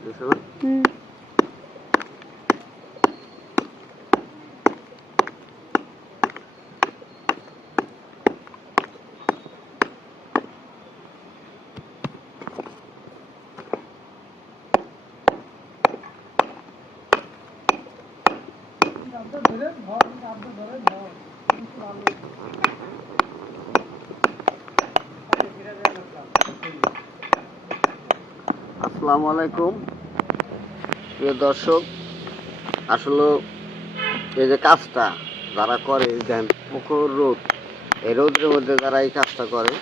Hmm. आप one? Mm. आपका भरत भाव आपका भाव আসসালামু আলাইকুম। প্রিয় দর্শক, আসলে এই যে কাজটা যারা করে দেখেন পুকুর রোদ, এই রোদের মধ্যে যারা এই কাজটা করে,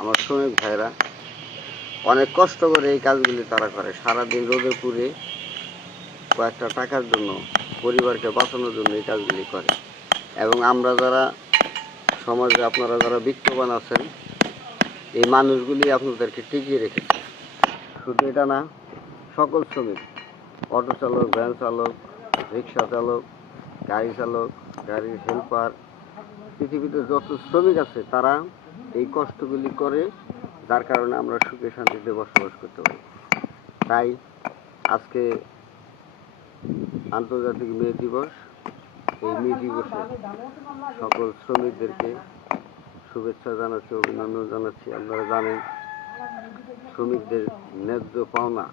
আমার শ্রমিক ভাইরা, অনেক কষ্ট করে এই কাজগুলি তারা করে। সারাদিন রোদে পুড়ে কয়েকটা টাকার জন্য, পরিবারকে বাঁচানোর জন্য এই কাজগুলি করে। এবং আমরা যারা সমাজে আপনারা যারা বিত্তবান আছেন, এই মানুষগুলি আপনাদেরকে টিকিয়ে রেখেছে। শুধু এটা না, সকল শ্রমিক, অটো চালক, ভ্যান চালক, রিক্সা চালক, গাড়ি চালক, গাড়ির হেল্পার পৃথিবীতে যত শ্রমিক আছে তারা এই কষ্টগুলি করে, যার কারণে আমরা সুখে শান্তিতে বসবাস করতে পারি। তাই আজকে আন্তর্জাতিক মে দিবস, এই মে দিবসে সকল শ্রমিকদেরকে শুভেচ্ছা জানাচ্ছি, অভিনন্দন জানাচ্ছি, আপনারা জানেন। শ্রমিকদের ন্যায্য পাওনা,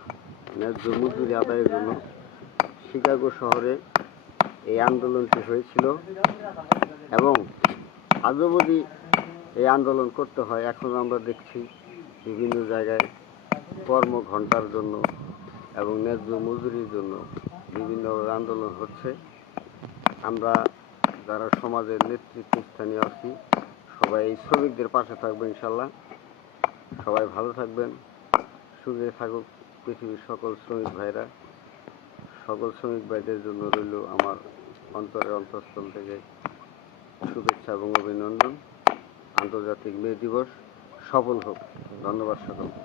ন্যায্য মজুরি আদায়ের জন্য শিকাগো শহরে এই আন্দোলনটি হয়েছিল এবং আজও যদি এই আন্দোলন করতে হয়, এখন আমরা দেখছি বিভিন্ন জায়গায় কর্ম ঘণ্টার জন্য এবং ন্যায্য মজুরির জন্য বিভিন্ন আন্দোলন হচ্ছে। আমরা যারা সমাজের নেতৃত্ব স্থানীয় আছি, সবাই শ্রমিকদের পাশে থাকব ইনশাল্লাহ। সবাই ভালো থাকবেন। সুখে থাকুক পৃথিবীর সকল শ্রমিক ভাইরা, সকল শ্রমিক ভাইদের জন্য রইল আমার অন্তরের অন্তঃস্থল থেকে শুভেচ্ছা এবং অভিনন্দন। আন্তর্জাতিক মে দিবস সফল হোক। ধন্যবাদ সকলকে।